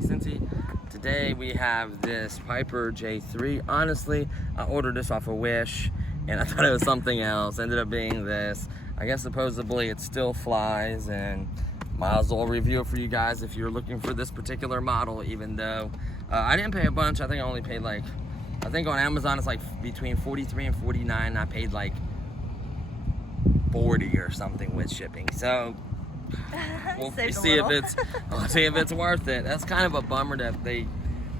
Cincy. Today we have this Piper J-3. Honestly, I ordered this off of Wish and I thought it was something else. Ended up being this. I guess supposedly it still flies, and might as well review it for you guys if you're looking for this particular model, even though I didn't pay a bunch. I think I only paid like, I think on Amazon it's like between 43 and 49. I paid like 40 or something with shipping. So we'll see if it's worth it. That's kind of a bummer that they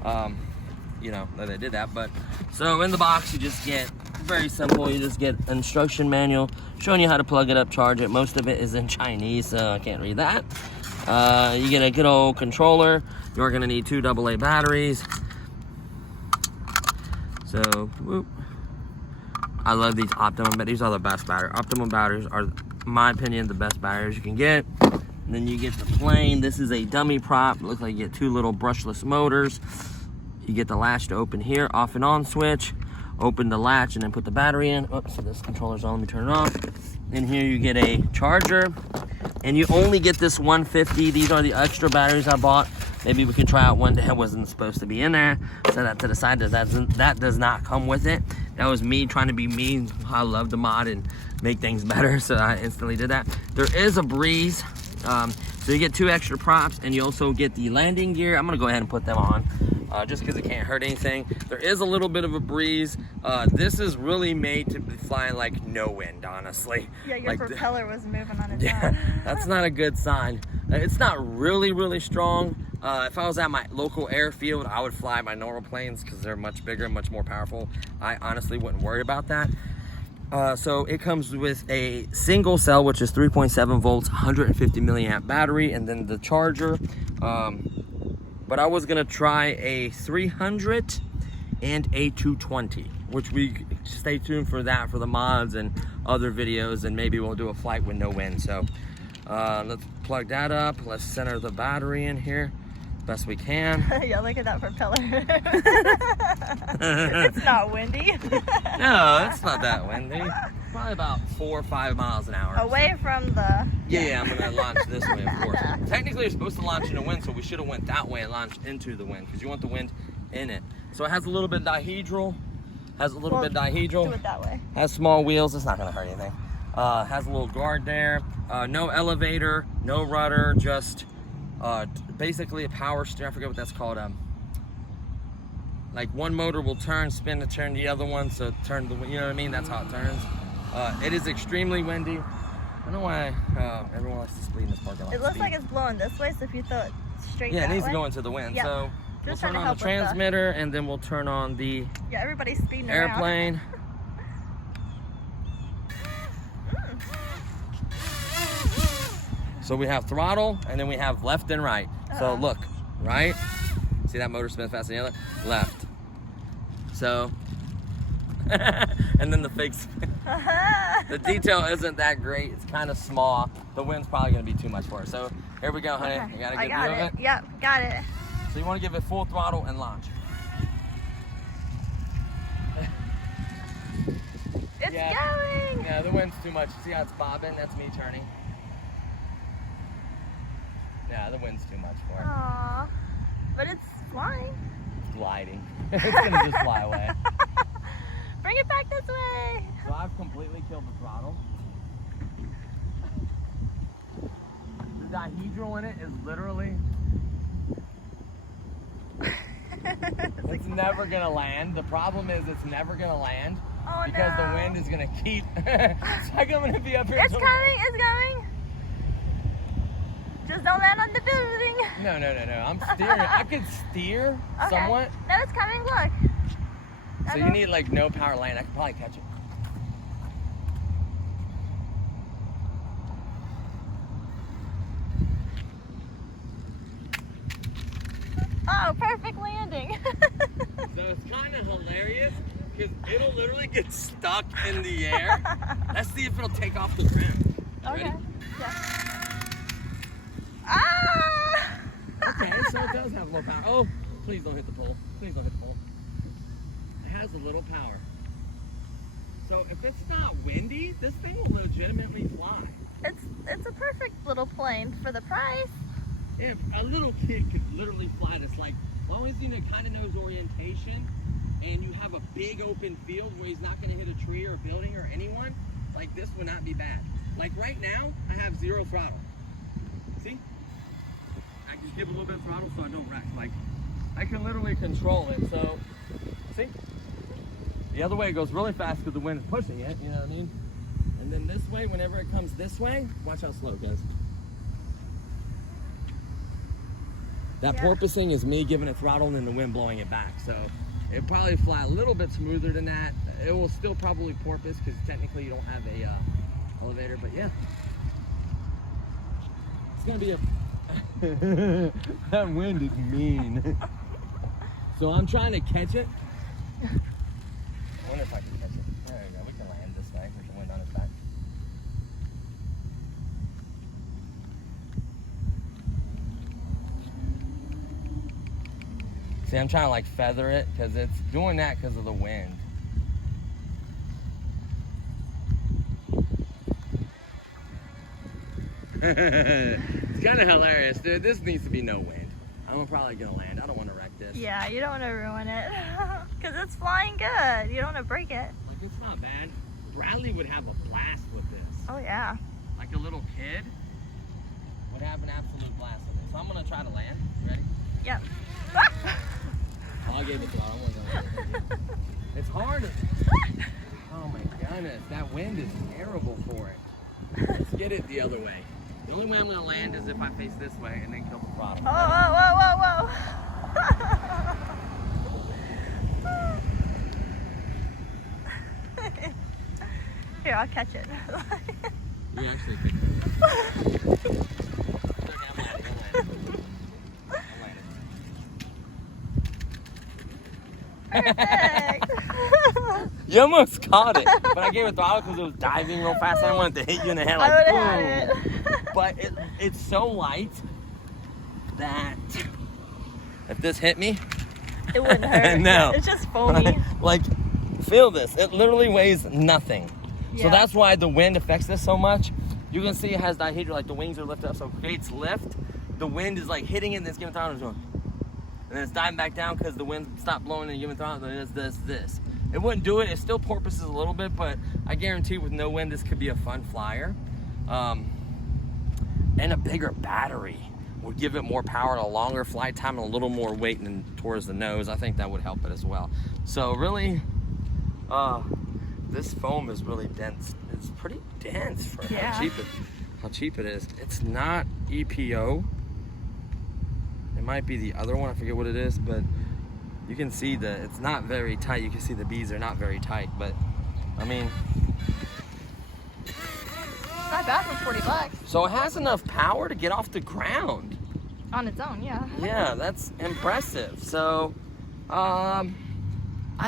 that they did that. But so in the box you just get, very simple, you just get an instruction manual showing you how to plug it up, charge it. Most of it is in Chinese, so I can't read that. You get a good old controller. You're gonna need 2 AA batteries. So whoop. I love these Optimum, but these are the best batteries. Optimum batteries are, in my opinion, the best batteries you can get. And then you get the plane. This is a dummy prop. Looks like you get 2 little brushless motors. You get the latch to open here, off and on switch. Open the latch and then put the battery in. Oops, so this controller's on. Let me turn it off. In here you get a charger, and you only get this 150. These are the extra batteries I bought. Maybe we could try out one that wasn't supposed to be in there. Set that to the side. That does not come with it. That was me trying to be me. I love the mod and make things better, so I instantly did that. There is a breeze, so you get 2 extra props, and you also get the landing gear. I'm gonna go ahead and put them on, just because it can't hurt anything. There is a little bit of a breeze. This is really made to be flying like no wind, honestly. Yeah, your propeller was moving on its own. own. That's not a good sign. It's not really strong. If I was at my local airfield, I would fly my normal planes because they're much bigger, much more powerful. I honestly wouldn't worry about that. So it comes with a single cell, which is 3.7 volts, 150 milliamp battery, and then the charger. But I was gonna try a 300 and a 220, which we stay tuned for that, for the mods and other videos, and maybe we'll do a flight with no wind. So let's plug that up. Let's center the battery in here best we can. Yeah, look at that propeller. It's not windy. No, it's not that windy. Probably about 4 or 5 miles an hour. Away from the... Yeah, I'm gonna launch this way, of course. Technically, you're supposed to launch in the wind, so we should have went that way and launched into the wind, because you want the wind in it. So it has a little bit of dihedral. Do it that way. Has small wheels. It's not gonna hurt anything. Has a little guard there. No elevator, no rudder, just basically a power steer. I forget what that's called. Like one motor will spin to turn the other one, so turn the, you know what I mean? That's how it turns. It is extremely windy. I don't know why everyone likes to speed in this parking lot. It looks like it's blowing this way, so if you throw it straight it needs way, to go into the wind. Yep. So we'll turn on the transmitter, and then we'll turn on the everybody's speeding airplane. So we have throttle, and then we have left and right. So look, right? See that motor spins faster than the other? Left. So, and then the fake spin. The detail isn't that great. It's kind of small. The wind's probably gonna be too much for it. So here we go, honey. Okay. You got a good view of it? Yep, got it. So you want to give it full throttle and launch. It's going! Yeah, the wind's too much. See how it's bobbing? That's me turning. Yeah, the wind's too much for it. Aww, but it's flying. It's gliding. It's gonna just fly away. Bring it back this way. So I've completely killed the throttle. The dihedral in it is literally... It's never gonna land. The problem is it's never gonna land because the wind is gonna keep... It's like I'm gonna be up here. It's coming, it's coming. Just don't land on the building. No. I'm steering. I could steer somewhat. No, it's coming, look. So you need like no power land. I could probably catch it. Oh, perfect landing. So it's kind of hilarious because it'll literally get stuck in the air. Let's see if it'll take off the ground. Okay. Ready? Yeah. Ah! Okay, so it does have a little power. Oh, please don't hit the pole. Please don't hit the pole. It has a little power. So if it's not windy, this thing will legitimately fly. It's a perfect little plane for the price. If a little kid could literally fly this, like, as long as kind of knows orientation and you have a big open field where he's not going to hit a tree or a building or anyone, like this would not be bad. Like right now, I have 0 throttle. See? I can give a little bit of throttle so I don't wreck. Like, I can literally control it. So, see? The other way it goes really fast because the wind is pushing it, you know what I mean? And then this way, whenever it comes this way, watch how slow it goes. That porpoising is me giving it throttle and then the wind blowing it back. So it'll probably fly a little bit smoother than that. It will still probably porpoise because technically you don't have a elevator, but yeah. It's gonna be a, that wind is mean. So I'm trying to catch it. I wonder if I can catch it. There we go, we can land this way with the wind on its back. See, I'm trying to like feather it because it's doing that because of the wind. It's kind of hilarious, dude. This needs to be no wind. I'm probably gonna land. I don't want to wreck this. Yeah, you don't want to ruin it because it's flying good. You don't want to break it. Like, it's not bad. Bradley would have a blast with this. Oh yeah. Like a little kid would have an absolute blast with it. So I'm gonna try to land. You ready? Yep. Oh, I gave it throttle. It's hard. Oh my goodness, that wind is terrible for it. Let's get it the other way. The only way I'm gonna land is if I face this way and then kill the throttle. Oh, whoa, whoa, whoa, whoa. Here, I'll catch it. You actually picked it. I'm landing. Perfect. You almost caught it, but I gave it throttle because it was diving real fast and I wanted to hit you in the head like I would boom. have had it. But it's so light that if this hit me, It wouldn't hurt. No. It's just foamy. Like, feel this. It literally weighs nothing. Yeah. So that's why the wind affects this so much. You can see it has dihedral, like the wings are lifted up, so it creates lift. The wind is like hitting it and it's giving throttle, and then it's diving back down because the wind stopped blowing and giving throttle, and it's this. It wouldn't do it. It still porpoises a little bit, but I guarantee with no wind, this could be a fun flyer. And a bigger battery would give it more power and a longer flight time and a little more weight towards the nose. I think that would help it as well. So really, this foam is really dense. It's pretty dense for how cheap it is. It's not EPO. It might be the other one. I forget what it is, but you can see it's not very tight. You can see the beads are not very tight, but I mean, Not bad for $40. so it has enough power to get off the ground. On its own, yeah. Yeah, that's impressive. So, I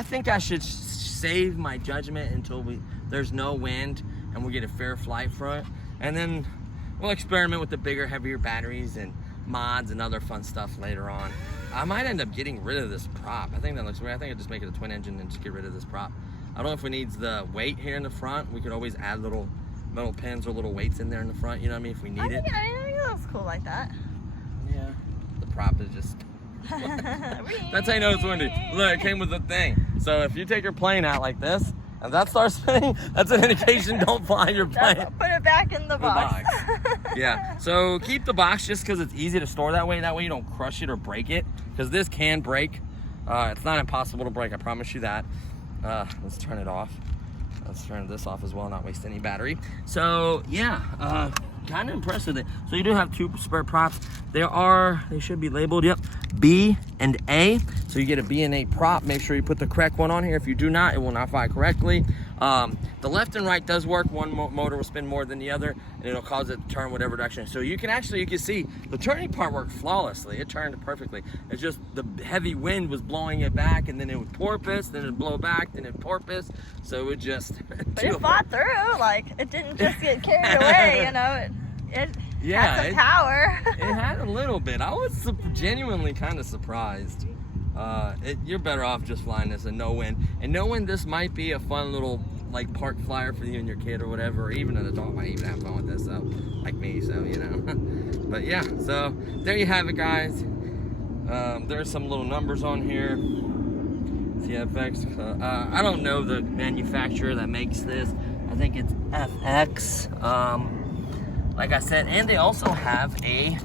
think I should save my judgment until there's no wind and we get a fair flight for it. And then we'll experiment with the bigger, heavier batteries and mods and other fun stuff later on. I might end up getting rid of this prop. I think that looks weird. I think I'll just make it a twin engine and just get rid of this prop. I don't know if it needs the weight here in the front. We could always add little metal pins or little weights in there in the front, you know what I mean, if we need it. I think it looks cool like that. Yeah. The prop is just... That's how you know it's windy. Look, it came with a thing. So if you take your plane out like this, and that starts spinning, that's an indication don't fly your plane. Put it back in the box. Yeah, so keep the box just because it's easy to store that way. That way you don't crush it or break it, because this can break. It's not impossible to break, I promise you that. Let's turn it off. Let's turn this off as well, not waste any battery. So yeah, kind of impressed with it. So you do have two spare props. They should be labeled, yep, B and A. So So you get a B&A prop. Make sure you put the correct one on here. If you do not, it will not fly correctly. The left and right does work. One motor will spin more than the other, and it'll cause it to turn whatever direction. So you can see the turning part worked flawlessly. It turned perfectly. It's just the heavy wind was blowing it back, and then it would porpoise, then it'd blow back, then it'd porpoise. So it would just. But it fought through. Like, it didn't just get carried away. You know, it had some power. It had a little bit. I was genuinely kind of surprised. You're better off just flying this in no wind. And no wind, this might be a fun little like park flyer for you and your kid or whatever, or even an adult might even have fun with this, so like me, so you know. But yeah, so there you have it, guys. There's some little numbers on here. CFX. I don't know the manufacturer that makes this. I think it's FX. Like I said, and they also have a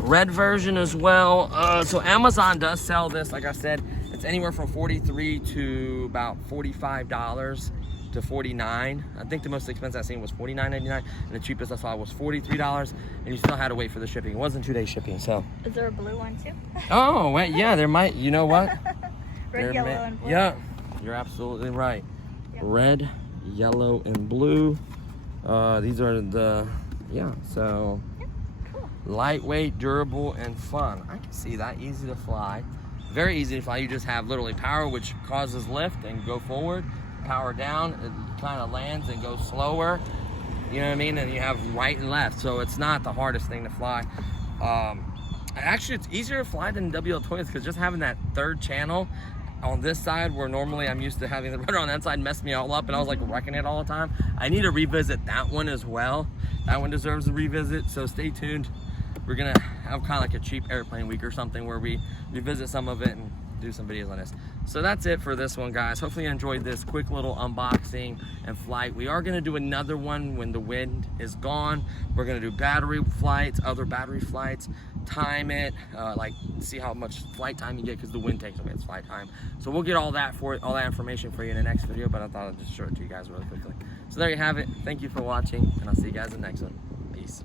red version as well. So Amazon does sell this. Like I said, it's anywhere from $43 to about $45 to $49. I think the most expensive I've seen was $49.99, and the cheapest I saw was $43, and you still had to wait for the shipping. It wasn't 2-day shipping. So is there a blue one too? Oh wait, yeah, there might. You know what? Red, yellow, and blue. Yeah, you're absolutely right. Yep. Red, yellow, and blue. These are the so cool. Lightweight, durable, and fun. I can see that. Easy to fly. Very easy to fly. You just have literally power, which causes lift and go forward. Power down, it kind of lands and goes slower. You know what I mean? And you have right and left, so it's not the hardest thing to fly. Actually, it's easier to fly than WL20s because just having that third channel on this side, where normally I'm used to having the rudder on that side, messed me all up, and I was like wrecking it all the time. I need to revisit that one as well. That one deserves a revisit, so stay tuned. We're gonna have kind of like a cheap airplane week or something where we revisit some of it and do some videos on this. So that's it for this one, guys. Hopefully you enjoyed this quick little unboxing and flight. We are going to do another one when the wind is gone. We're going to do battery flights, other battery flights, time it, like see how much flight time you get, because the wind takes away its flight time. So we'll get all that information for you in the next video, but I thought I'd just show it to you guys really quickly. So there you have it. Thank you for watching, and I'll see you guys in the next one. Peace.